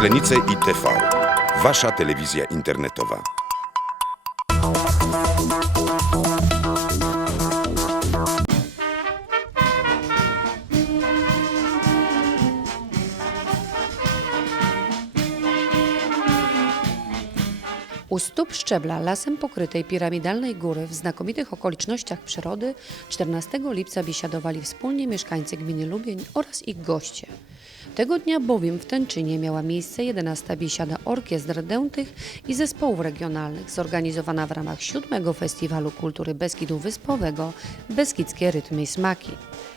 Myślenice i TV. Wasza telewizja internetowa. U stóp szczebla lasem pokrytej piramidalnej góry w znakomitych okolicznościach przyrody 14 lipca biesiadowali wspólnie mieszkańcy gminy Lubień oraz ich goście. Tego dnia bowiem w Tęczynie miała miejsce 11. biesiada orkiestr dętych i zespołów regionalnych zorganizowana w ramach 7. Festiwalu Kultury Beskidu Wyspowego Beskidzkie Rytmy i Smaki.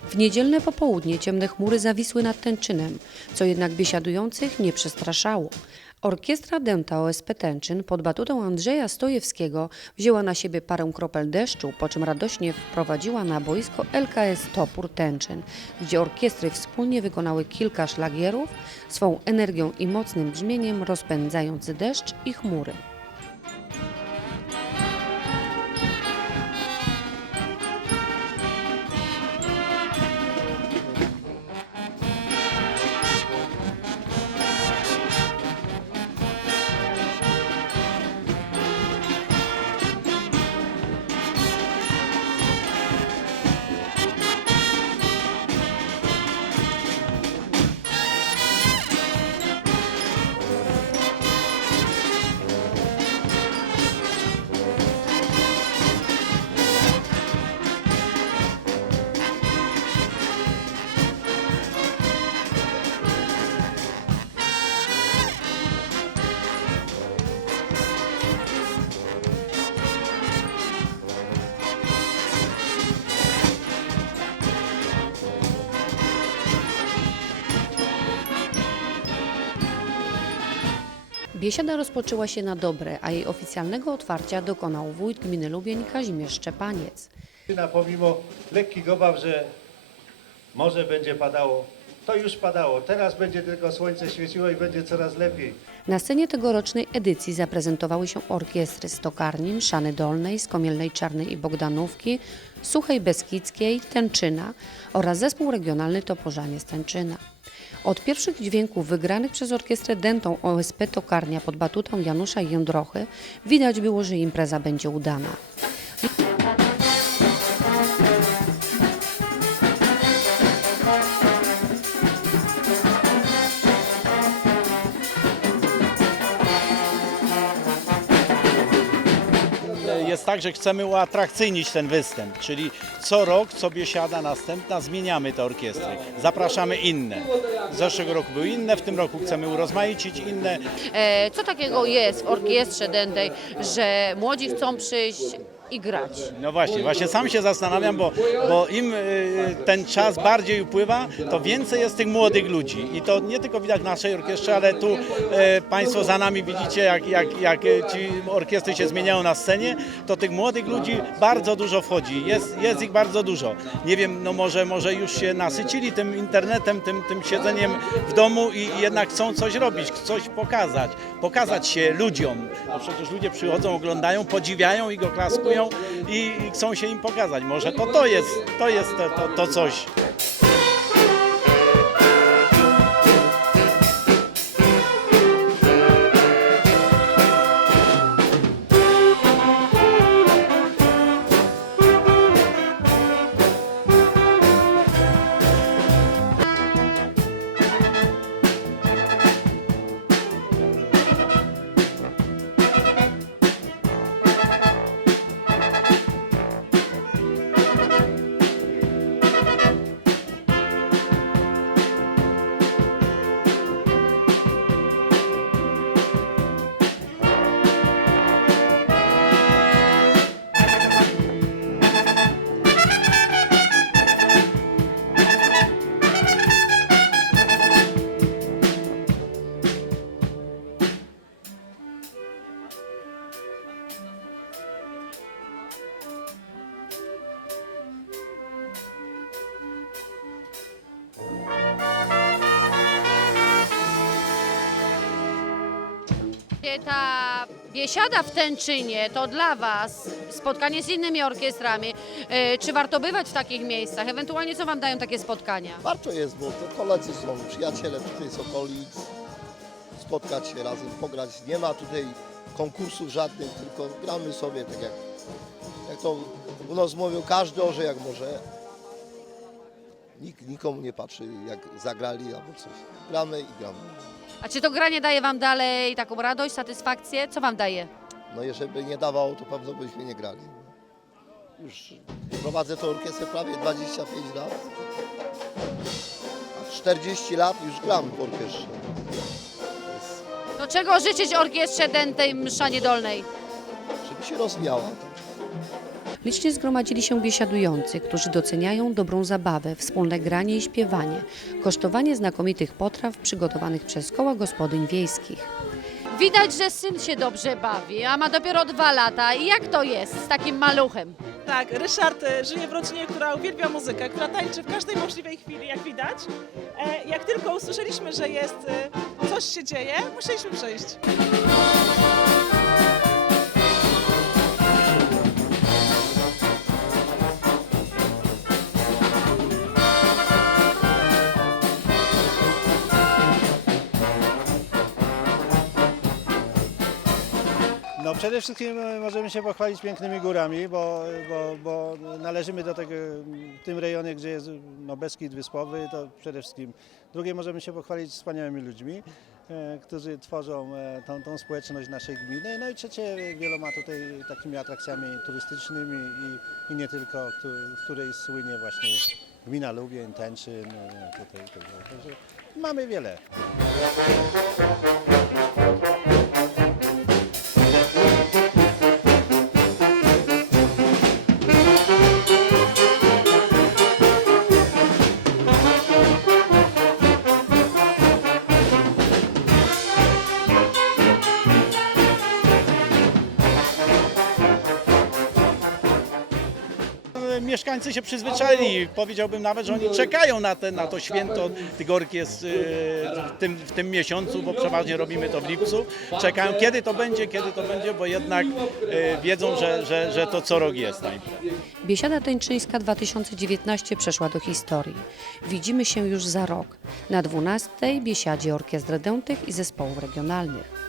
W niedzielne popołudnie ciemne chmury zawisły nad Tęczynem, co jednak biesiadujących nie przestraszało. Orkiestra Dęta OSP Tęczyn pod batutą Andrzeja Stojewskiego wzięła na siebie parę kropel deszczu, po czym radośnie wprowadziła na boisko LKS Topór Tęczyn, gdzie orkiestry wspólnie wykonały kilka szlagierów, swą energią i mocnym brzmieniem rozpędzając deszcz i chmury. Biesiada rozpoczęła się na dobre, a jej oficjalnego otwarcia dokonał wójt gminy Lubień Kazimierz Szczepaniec. Pomimo lekkich obaw, że może będzie padało, to już padało. Teraz będzie tylko słońce świeciło i będzie coraz lepiej. Na scenie tegorocznej edycji zaprezentowały się orkiestry z Tokarni, Mszany Dolnej, Skomielnej Czarnej i Bogdanówki, Suchej Beskidzkiej, Tęczyna oraz zespół regionalny Toporzanie z Tęczyna. Od pierwszych dźwięków wygranych przez orkiestrę dętą OSP Tokarnia pod batutą Janusza Jędrochy widać było, że impreza będzie udana. Jest tak, że chcemy uatrakcyjnić ten występ, czyli co rok, co biesiada następna, zmieniamy te orkiestry, zapraszamy inne. Z zeszłego roku były inne, w tym roku chcemy urozmaicić inne. E, Co takiego jest w orkiestrze dętej, że młodzi chcą przyjść i grać? No właśnie, właśnie sam się zastanawiam, bo, bo im y, ten czas bardziej upływa, to więcej jest tych młodych ludzi. I to nie tylko widać w naszej orkiestrze, ale tu e, Państwo za nami widzicie, jak, jak, jak ci orkiestry się zmieniają na scenie, to tych młodych ludzi bardzo dużo wchodzi. Jest, jest ich bardzo dużo. Nie wiem, no może, może już się nasycili tym internetem, tym, tym siedzeniem w domu i, jednak chcą coś robić, coś pokazać, pokazać się ludziom. Bo przecież ludzie przychodzą, oglądają, podziwiają i go klaskują i, i chcą się im pokazać. Może to to jest, to jest to, to, to coś. Ta biesiada w Tęczynie to dla Was spotkanie z innymi orkiestrami. E, Czy warto bywać w takich miejscach? Ewentualnie co Wam dają takie spotkania? Warto jest, bo to koledzy są, przyjaciele tutaj z okolic, spotkać się razem, pograć. Nie ma tutaj konkursów żadnych, tylko gramy sobie tak jak, jak to u nas mówią, każdy orze jak może. Nikt nikomu nie patrzy jak zagrali albo coś. Gramy i gramy. A czy to granie daje Wam dalej taką radość, satysfakcję? Co Wam daje? No jeżeli by nie dawało, to pewno byśmy nie grali. Już prowadzę tę orkiestrę prawie 25 lat. A 40 lat już gram w orkiestrze. To No czego życzyć orkiestrze dętej Mszanie Dolnej? żeby się rozwijała. Licznie zgromadzili się biesiadujący, którzy doceniają dobrą zabawę, wspólne granie i śpiewanie, kosztowanie znakomitych potraw przygotowanych przez koła gospodyń wiejskich. Widać, że syn się dobrze bawi, a ma dopiero dwa lata. I jak to jest z takim maluchem? Tak, Ryszard e, żyje w rodzinie, która uwielbia muzykę, która tańczy w każdej możliwej chwili, jak widać. E, Jak tylko usłyszeliśmy, że jest, e, coś się dzieje, musieliśmy przyjść. Przede wszystkim e, możemy się pochwalić pięknymi górami, bo, bo, bo należymy do tego, w tym rejonie, gdzie jest no, Beskid Wyspowy, to przede wszystkim. Drugie możemy się pochwalić wspaniałymi ludźmi, e, którzy tworzą e, tą, tą społeczność naszej gminy. No i trzecie wieloma tutaj takimi atrakcjami turystycznymi i, i nie tylko, z której słynie właśnie gmina Lubień, Tęczyn, e, tutaj, tutaj. Mamy wiele. Mieszkańcy się przyzwyczaili. Powiedziałbym nawet, że oni czekają na, te, na to święto tych orkiestr y, w tym, w tym miesiącu, bo przeważnie robimy to w lipcu. Czekają, kiedy to będzie, kiedy to będzie, bo jednak y, wiedzą, że, że, że to co rok jest. najpierw. Biesiada Tańczyńska 2019 przeszła do historii. Widzimy się już za rok na 12. Biesiadzie Orkiestry Dętych i Zespołów Regionalnych.